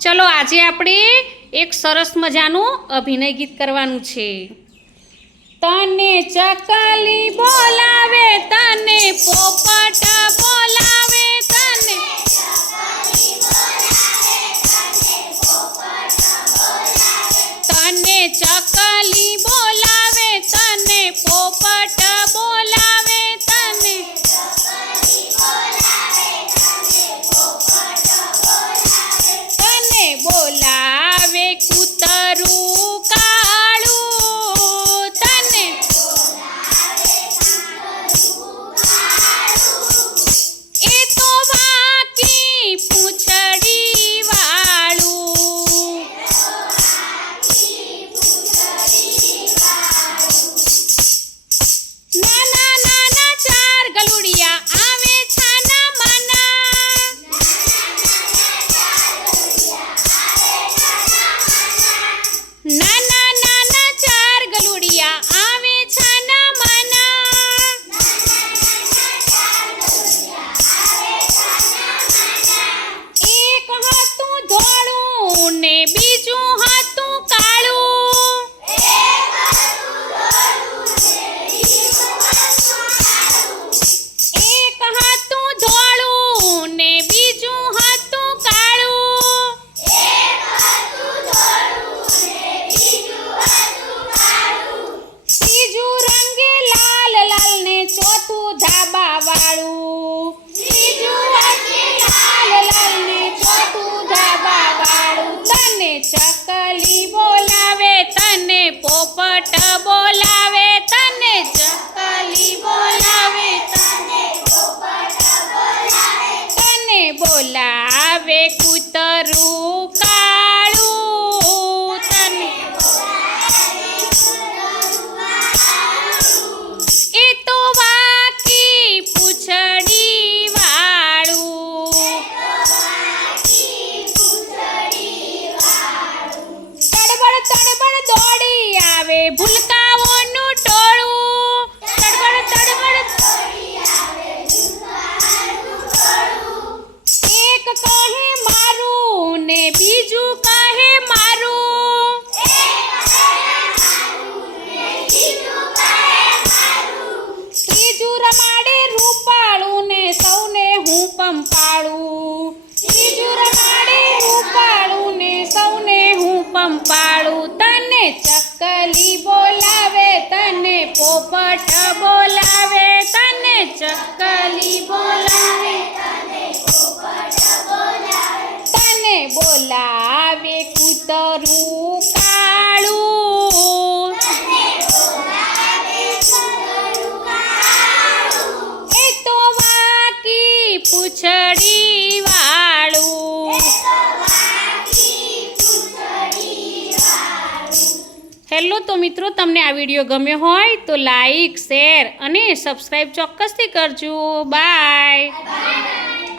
ચલો આજે આપણે એક સરસ મજાનું અભિનય ગીત કરવાનું છે. તને ચકલી બોલાવે, તને પોપટ બોલાવે. ચકલી બોલાવે તને પોપટ બોલાવે તને ચકલી બોલાવે તને તને બોલાવે કૂતરું. ભૂલકાઓનું ટોળું તડબડ તડબડ એક કહે મારું ને બીજું કહે મારું ત્રીજું રમાડે રૂપાળું ને સૌને હું પંપાળું ત્રીજું રમાડે રૂપાળું ને સૌને હું પંપાળું તને ચકલી બોલાવે તને પોપટ બોલાવે તને ચકલી બોલાવે તને બોલાવે કૂતરું હેલો તો મિત્રો, તમને આ વીડિયો ગમ્યો હોય તો લાઈક, શેર અને સબસ્ક્રાઈબ ચોક્કસથી કરજો. બાય.